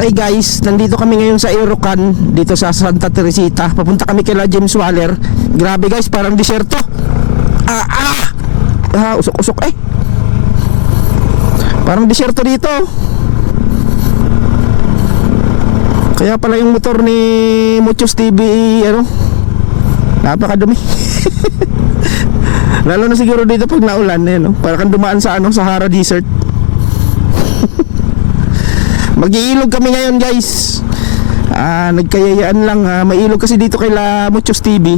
Ay guys, nandito kami ngayon sa Irocan, dito sa Santa Teresita. Papunta kami kay James Waller. Grabe guys, parang disyerto. Usok-usok eh. Parang disyerto dito. Kaya pala yung motor ni Muchos TV, ano, napakadumi. Lalo na siguro dito pag naulan, eh, no? Para kang dumaan sa ano, Sahara Desert. Mag-iilog kami ngayon guys. Nagkayayaan lang, may ilog kasi dito kay Muchos TV.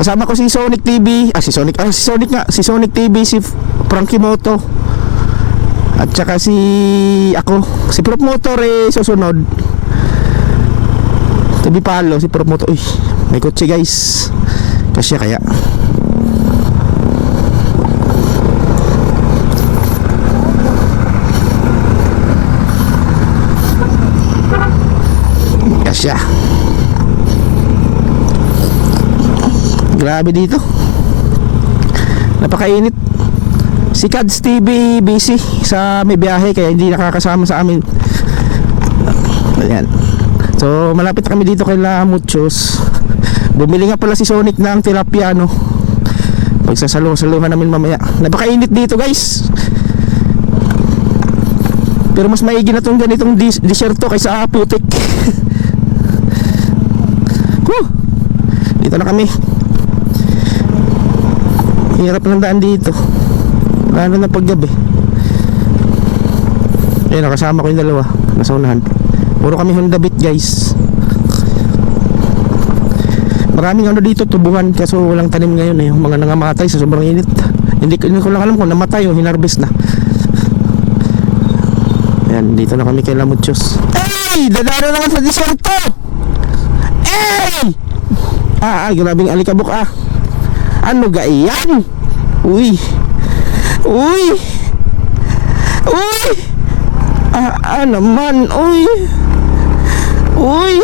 Kasama ko si Sonic TV. Si Sonic TV, si Frankie Moto. At saka si Prop Motor susunod. Tabi palo si Prop Motor. Uy, may kotse guys. Kasya kaya. Kasya. Grabe dito. Napakainit. Si Kads TV busy sa may biyahe kaya hindi nakakasama sa amin. Ayan. So malapit kami dito kay Muchos. Bumili nga pala si Sonic ng tilapia, no? Pagsasaluhan namin mamaya. Napakainit dito guys. Pero mas maigi na tong ganitong disyerto kaysa putik. Dito na kami. Hirap ng daan dito, lalo na paggabi. Ayun, nakasama ko yung dalawa nasa unahan. Puro kami Honda Beat guys. Maraming ano dito, tubuhan, kaso walang tanim ngayon eh. Yung mga nangamatay sa sobrang init. Hindi ko lang alam kung namatay o hinarvest na. Ayan, dito na kami kay Muchos. Hey! Dadaro naman sa disyerto! Hey! Grabing alikabok Ano ga iyan? Uy! Naman, uy!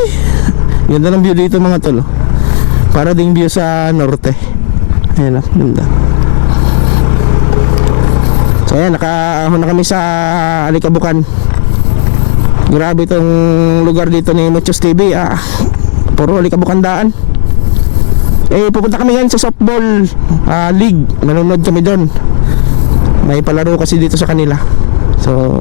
Ganda ng view dito mga tol. Para ding view sa norte. Ayan ganda. So ayan, nakaahon na kami sa alikabukan. Grabe itong lugar dito ni Muchos TV. Puro alikabukan daan. Pupunta kami ngayon sa softball league. Manonood kami doon. May palaro kasi dito sa kanila. So,